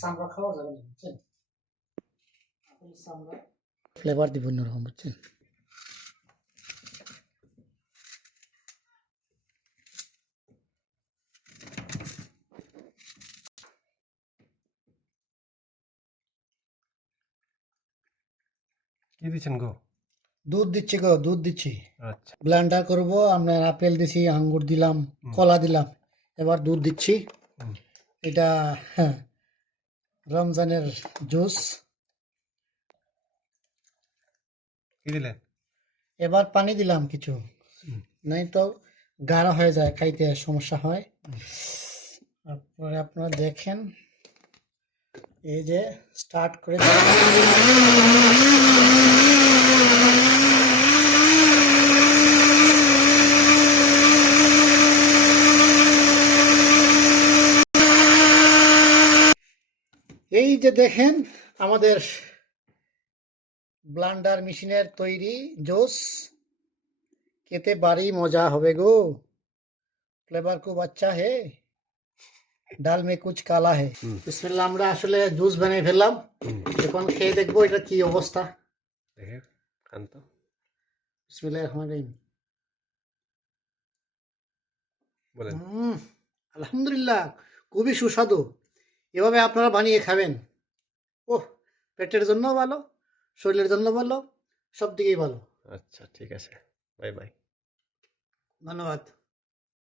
চামড়া খাওয়া যাবে না, বুঝছেন? আপেলের চামড়া ফ্লেভার দিব অন্যরকম, বুঝছেন? কি দিচ্ছেন গো? দুধ দিচ্ছি গো, দুধ দিচ্ছি। আচ্ছা। ব্লেন্ডার করব, আপনার আপেল দিছি, আঙ্গুর দিলাম, কলা দিলাম, এবার দুধ দিচ্ছি। এটা হ্যাঁ, রমজানের জুস। কি দিলেন? এবার পানি দিলাম কিছু, নাই তো গাঢ় হয়ে যায়, খাইতে সমস্যা হয়। তারপরে আপনারা দেখেন, এই যে স্টার্ট করে এই যে দেখেন আমাদের ব্লেন্ডার মেশিনের তৈরি জুস, খেতে বাড়ি মজা হবে গো। ফ্লেভার খুব আচ্ছা হে, ডাল মে কুচ কালা হে। বিসমিল্লাহ, আমরা আসলে জুস বানিয়ে ফেললাম, এখন খেয়ে দেখবো এটা কি অবস্থা। দেখে খান তো। বিসমিল্লাহির রহমানির রহিম। বলেন। আলহামদুলিল্লাহ, খুবই সুস্বাদু। এভাবে আপনারা বানিয়ে খাবেন। ওহ, পেটের জন্য ভালো, শরীরের জন্য ভালো, সব দিকেই ভালো। আচ্ছা, ঠিক আছে। Bye bye. ধন্যবাদ।